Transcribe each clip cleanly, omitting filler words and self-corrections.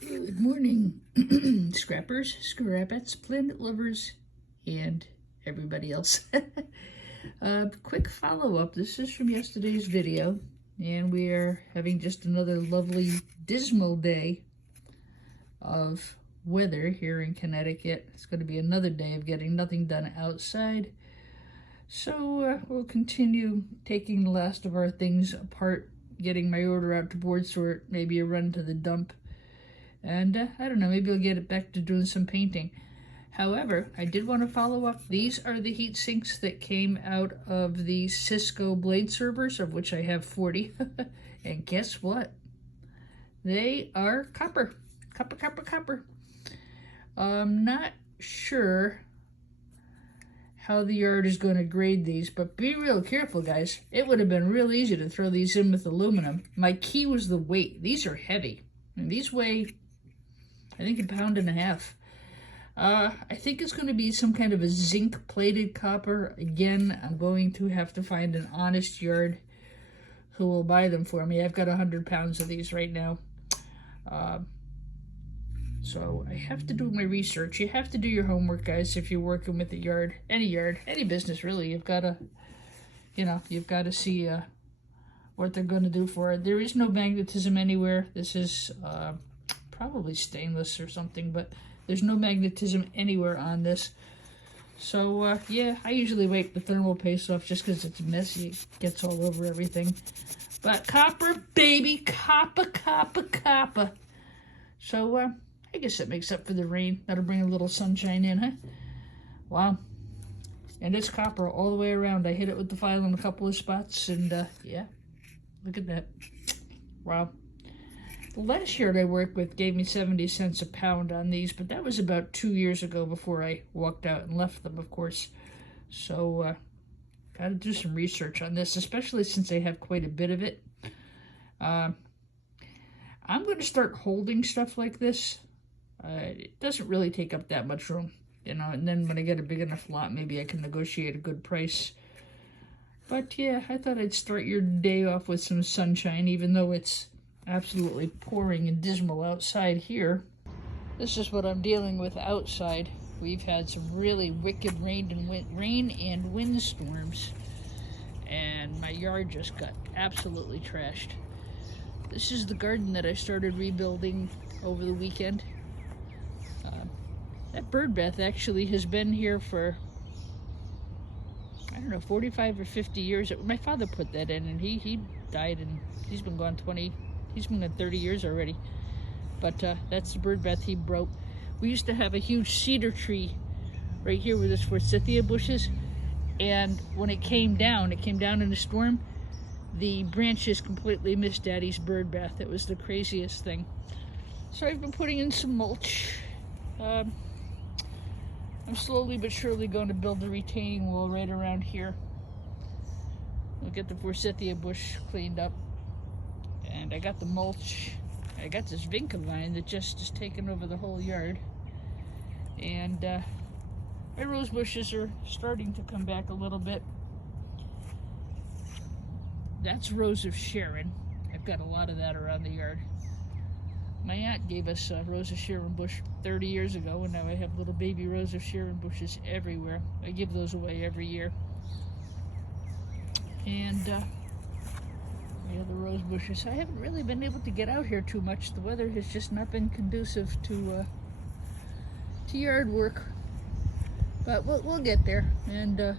Good morning, scrappers, scrapettes, planet lovers, and everybody else. Quick follow-up. This is from yesterday's video, and we are having just another lovely, dismal day of weather here in Connecticut. It's going to be another day of getting nothing done outside. So we'll continue taking the last of our things apart, getting my order out to board sort, maybe a run to the dump. And I don't know, maybe I'll get it back to doing some painting. However, I did want to follow up. These are the heat sinks that came out of the Cisco blade servers, of which I have 40. And guess what? They are copper. Copper. I'm not sure how the yard is going to grade these, but be real careful, guys. It would have been real easy to throw these in with aluminum. My key was the weight. These are heavy. And these weigh, I think, 1.5 pounds. I think it's going to be some kind of a zinc plated copper. Again, I'm going to have to find an honest yard who will buy them for me. I've got 100 pounds of these right now. So I have to do my research. You have to do your homework, guys, if you're working with a yard, any business really. You've got to, you've got to see what they're going to do for it. There is no magnetism anywhere. This is probably stainless or something, but there's no magnetism anywhere on this. So yeah, I usually wipe the thermal paste off just because it's messy. It gets all over everything. But copper, baby, copper. So I guess that makes up for the rain. That'll bring a little sunshine in, huh? Wow. And it's copper all the way around. I hit it with the file in a couple of spots, and yeah, look at that. Wow. The last yard I worked with gave me 70 cents a pound on these, but that was about 2 years ago before I walked out and left them, of course. So, got to do some research on this, especially since I have quite a bit of it. I'm going to start holding stuff like this. It doesn't really take up that much room, and then when I get a big enough lot, maybe I can negotiate a good price. But yeah, I thought I'd start your day off with some sunshine, even though it's absolutely pouring and dismal outside here. This is what I'm dealing with outside. We've had some really wicked rain and wind storms, and my yard just got absolutely trashed. This is the garden that I started rebuilding over the weekend. That bird bath actually has been here for, I don't know, 45 or 50 years. My father put that in, and he died, and he's been gone 30 years already. But that's the bird bath he broke. We used to have a huge cedar tree right here with its forsythia bushes, and when it came down in a storm, the branches completely missed Daddy's bird bath. It was the craziest thing. So I've been putting in some mulch. I'm slowly but surely going to build a retaining wall right around here. We'll get the forsythia bush cleaned up. And I got the mulch. I got this vinca vine that just is taking over the whole yard. And my rose bushes are starting to come back a little bit. That's Rose of Sharon. I've got a lot of that around the yard. My aunt gave us a Rose of Sharon bush 30 years ago, and now I have little baby Rose of Sharon bushes everywhere. I give those away every year. And yeah, the rose bushes. I haven't really been able to get out here too much. The weather has just not been conducive to yard work. But we'll get there. And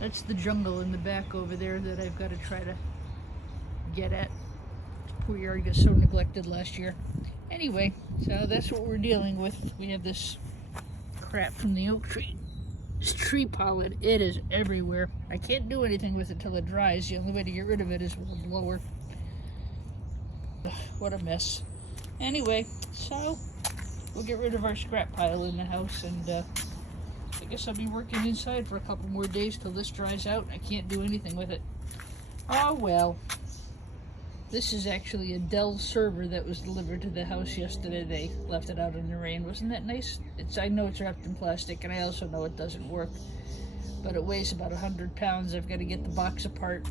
that's the jungle in the back over there that I've got to try to get at. Poor yard got so neglected last year. Anyway, so that's what we're dealing with. We have this crap from the oak tree. This tree pollen, it is everywhere. I can't do anything with it till it dries. The only way to get rid of it is with a blower. Ugh, what a mess. Anyway, so we'll get rid of our scrap pile in the house, and I guess I'll be working inside for a couple more days till this dries out. I can't do anything with it. Oh well. This is actually a Dell server that was delivered to the house yesterday. They left it out in the rain. Wasn't that nice? I know it's wrapped in plastic, and I also know it doesn't work. But it weighs about 100 pounds. I've got to get the box apart.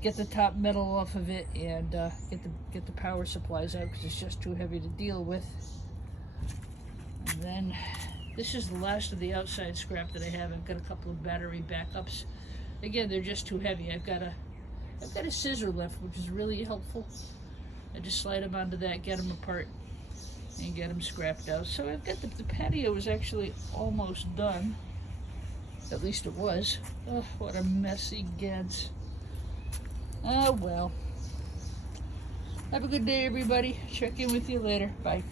get the top metal off of it and get the power supplies out because it's just too heavy to deal with. And then this is the last of the outside scrap that I have. I've got a couple of battery backups. Again, they're just too heavy. I've got a scissor lift, which is really helpful. I just slide them onto that, get them apart, and get them scrapped out. So I've got the patio is actually almost done. At least it was. Oh, what a messy gads. Oh well. Have a good day, everybody. Check in with you later. Bye.